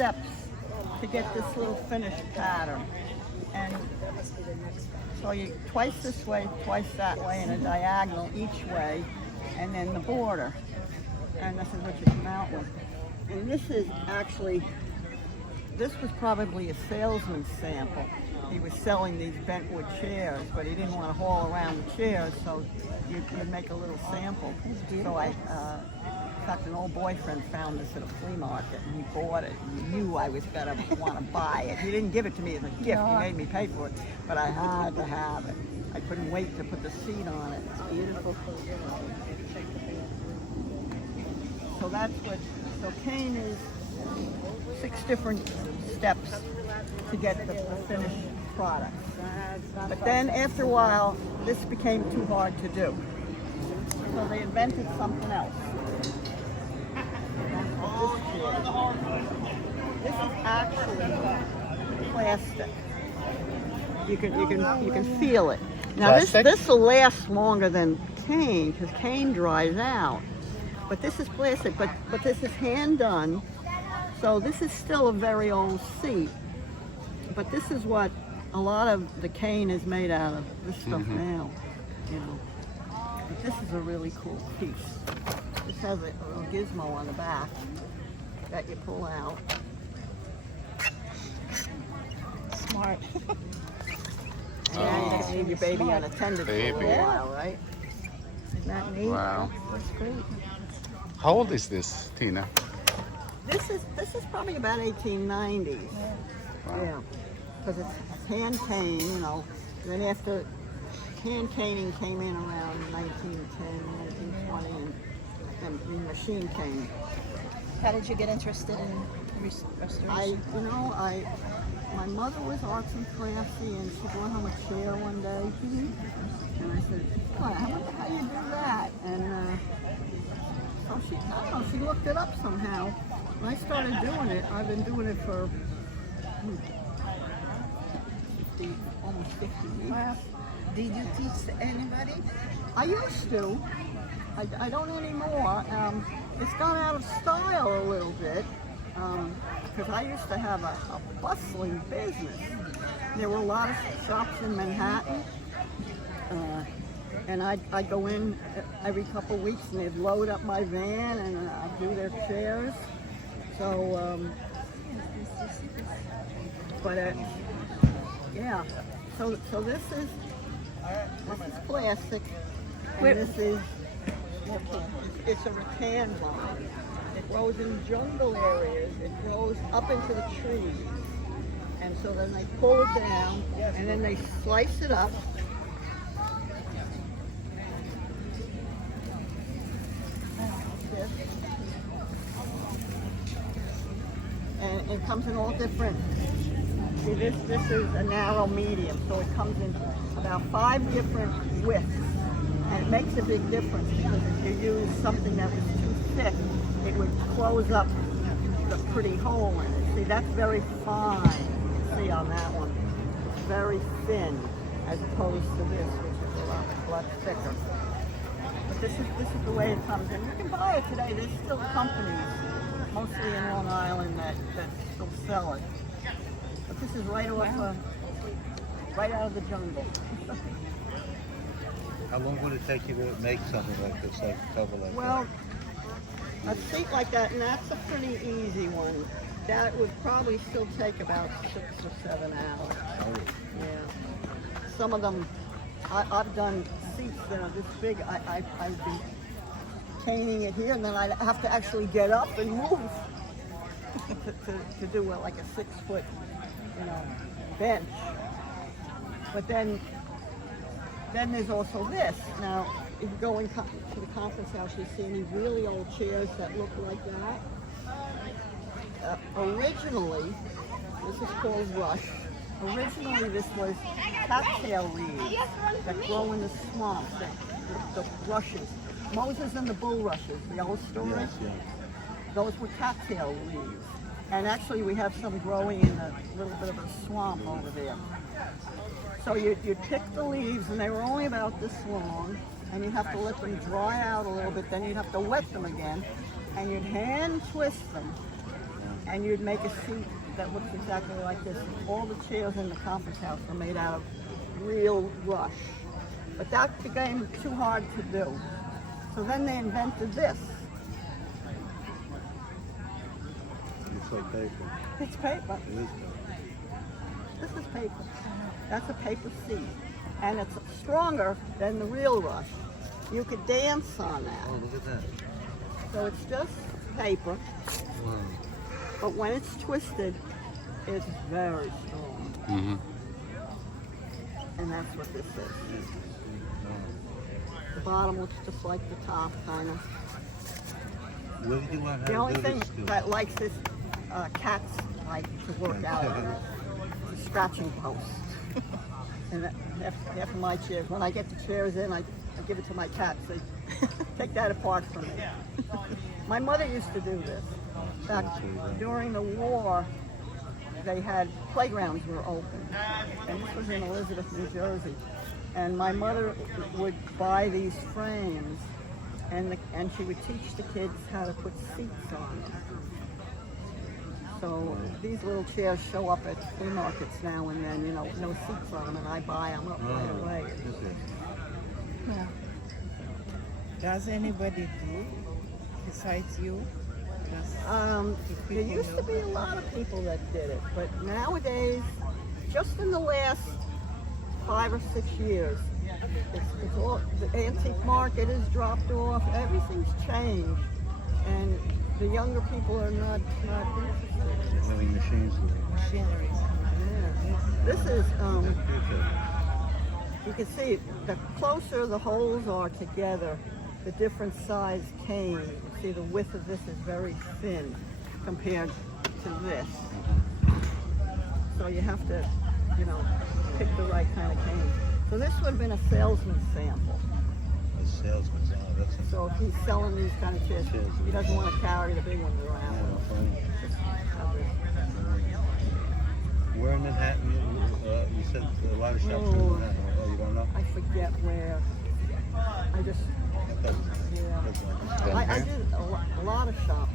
steps to get this little finished pattern. And so you twice this way, twice that way, and a diagonal each way, and then the border. And this is what you come out with. And this is actually, this was probably a salesman's sample. He was selling these bentwood chairs, but he didn't want to haul around the chairs, so you'd make a little sample. So I, in fact, an old boyfriend found this at a flea market, and he bought it. And he knew I was gonna want to buy it. He didn't give it to me as a gift. He made me pay for it, but I had to have it. I couldn't wait to put the seat on it. It's beautiful. So that's what. So cane is 6 different steps to get the finished product. But then after a while, this became too hard to do. So they invented something else. This is actually plastic. You can feel it. Now this will last longer than cane because cane dries out. But this is plastic. But this is hand done. So this is still a very old seat. But this is what a lot of the cane is made out of. This stuff now, you know. But this is a really cool piece. This has a little gizmo on the back that you pull out. Smart. And you can leave your baby unattended for a little while, right? Isn't that neat? Wow. That's great. How old is this, Tina? This is probably about 1890s. Wow. Yeah, because it's hand cane, you know. Then after hand caning came in around 1910, 1920, and machine cane. How did you get interested in restoration? My mother was arts and crafty, and she brought home a chair one day, and I said, "What? How do you do that?" And so she, I don't know, she looked it up somehow. And I started doing it. I've been doing it for almost 50 years. Wow. Did you teach anybody? I used to. I don't anymore. It's gone out of style a little bit because I used to have a bustling business. There were a lot of shops in Manhattan, and I'd go in every couple of weeks and they'd load up my van and I'd do their chairs. So, yeah. So this is plastic, and this is it's a rattan vine. It grows in jungle areas. It grows up into the trees, and so then they pull it down, and then they slice it up. And it comes in all different. See, this is a narrow medium, so it comes in about 5 different widths, and it makes a big difference because if you use something that was too thick, it would close up the pretty hole in it. See, that's very fine. See on that one, it's very thin as opposed to this, which is a lot thicker. But this is the way it comes in. You can buy it today. There's still companies, mostly in Long Island, that still sell it. But this is right off, right out of the jungle. How long would it take you to make something like this, like a cover like Well, a seat like that, and that's a pretty easy one. That would probably still take about 6 or 7 hours. that? Yeah. Some of them, I've done seats that are this big. I'd be caning it here, and then I'd have to actually get up and move to do like a 6-foot, bench. But then there's also this. Now, if you go to the conference house, you see any really old chairs that look like that. Originally, this is called rush. Originally, this was cattail reeds that grow in the swamps, the rushes. Moses and the bulrushes, the old story. Yes, yes. Those were cattail reeds. And actually, we have some growing in a little bit of a swamp over there. So you'd pick the leaves, and they were only about this long, and you'd have to let them dry out a little bit, then you'd have to wet them again, and you'd hand twist them, and you'd make a seat that looks exactly like this. All the chairs in the conference house are made out of real rush. But that became too hard to do. So then they invented this. It's like paper. It's paper. It is paper. This is paper. That's a paper seat. And it's stronger than the real rush. You could dance on that. Oh, look at that. So it's just paper, Wow. but when it's twisted, it's very strong. Mm-hmm. And that's what this is. Wow. The bottom looks just like the top, kind of. Where did you learn The how only to do thing this too? that likes this, cats like to work out on is the scratching post. And that, half of my chairs, when I get the chairs in, I give it to my cats. They take that apart from me. My mother used to do this. Back during the war, they had playgrounds were open. And this was in Elizabeth, New Jersey. And my mother would buy these frames, and she would teach the kids how to put seats on them. So these little chairs show up at flea markets now and then, you know, no seats on them, and I buy them up right away. Okay. Yeah. Does anybody do besides you? There used to be a lot of people that did it, but nowadays, just in the last 5 or 6 years, it's all, the antique market has dropped off, everything's changed, and the younger people are not interested. Having machines. Machinery. Yeah. This is, Okay. you can see, the closer the holes are together, the different size cane. You see the width of this is very thin compared to this. So you have to, you know, pick the right kind of cane. So this would have been a salesman's sample. A salesman. Oh, that's a So if he's selling these kind of chairs, he doesn't want to carry the big ones around with him. funny. Just have this. Where in Manhattan? You said a lot of shops in Oh. Manhattan. Oh, you don't know? I forget where. I just, Okay. yeah. That's one. I did a lot of shops.